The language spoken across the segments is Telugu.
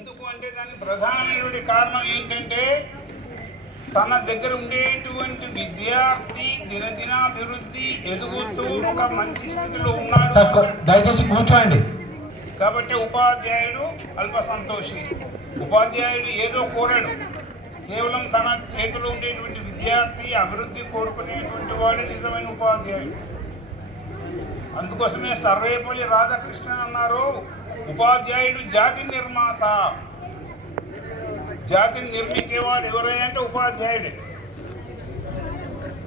ఎందుకు అంటే దానికి ప్రధానమైనటువంటి కారణం ఏంటంటే తన దగ్గర ఉండేటువంటి విద్యార్థి దినదినాభివృద్ధి ఎదుగుతూ ఒక మంచి స్థితిలో ఉన్నాడు. దయచేసి కూర్చోండి. కాబట్టి ఉపాధ్యాయుడు అల్ప సంతోషి. ఉపాధ్యాయుడు ఏదో కోరాడు, కేవలం తన చేతిలో ఉండేటువంటి విద్యార్థి అభివృద్ధి కోరుకునేటువంటి వాడు నిజమైన ఉపాధ్యాయుడు. అందుకోసమే సర్వేపల్లి రాధాకృష్ణన్ అన్నారు, ఉపాధ్యాయుడు జాతి నిర్మాత. జాతిని నిర్మించేవాడు ఎవరైనా ఉపాధ్యాయుడే.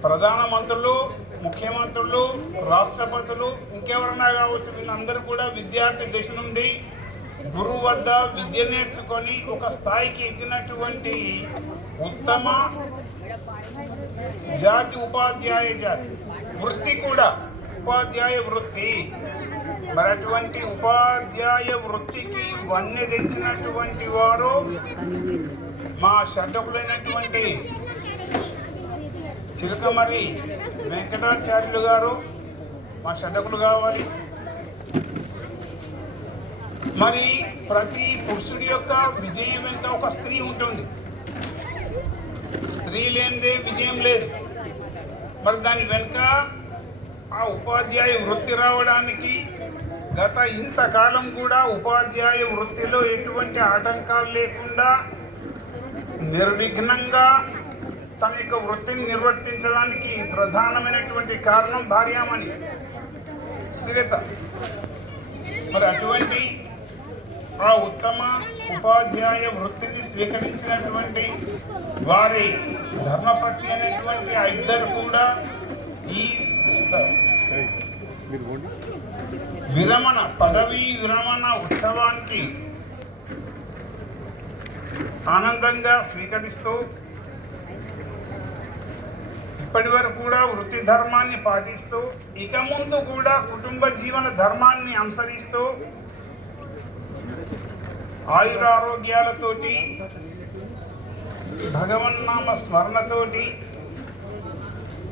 ప్రధానమంత్రులు, ముఖ్యమంత్రులు, రాష్ట్రపతులు, ఇంకెవరన్నా కావచ్చు, వీళ్ళందరూ కూడా విద్యార్థి దశ నుండి గురువు వద్ద విద్య నేర్చుకొని ఒక స్థాయికి ఎదిగినటువంటి ఉత్తమ జాతి ఉపాధ్యాయ జాతి. వృత్తి కూడా ఉపాధ్యాయ వృత్తి. మరి అటువంటి ఉపాధ్యాయ వృత్తికి వన్నె తెచ్చినటువంటి వారు మా షడ్డకులైనటువంటి చిలకమర్రి వెంకటాచార్యులు గారు మా షడ్డకులు కావాలి. మరి ప్రతి పురుషుడి యొక్క విజయం వెనుక ఒక స్త్రీ ఉంటుంది. స్త్రీ లేనిదే విజయం లేదు. మరి దాని వెనుక ఆ ఉపాధ్యాయ వృత్తి రావడానికి గత ఇంతకాలం కూడా ఉపాధ్యాయ వృత్తిలో ఎటువంటి ఆటంకాలు లేకుండా నిర్విఘ్నంగా తన యొక్క వృత్తిని నిర్వర్తించడానికి ప్రధానమైనటువంటి కారణం భార్యామణి శ్రీలత. మరి అటువంటి ఆ ఉత్తమ ఉపాధ్యాయ వృత్తిని స్వీకరించినటువంటి వారి ధర్మపత్ని అనేటువంటి ఆ ఇద్దరు కూడా ఈ పదవీ విరమణ ఉత్సవానికి ఆనందంగా స్వీకరిస్తూ ఇప్పటి వరకు కూడా వృత్తి ధర్మాన్ని పాటిస్తూ ఇక ముందు కూడా కుటుంబ జీవన ధర్మాన్ని అనుసరిస్తూ ఆయురారోగ్యాలతోటి భగవన్నామ స్మరణతోటి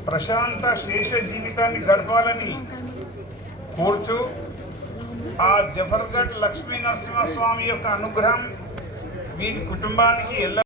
ప్రశాంత శేష జీవితాన్ని గడపాలని కోర్చు ఆ జఫర్గఢ్ లక్ష్మీ నరసింహస్వామి యొక్క అనుగ్రహం వీరి కుటుంబానికి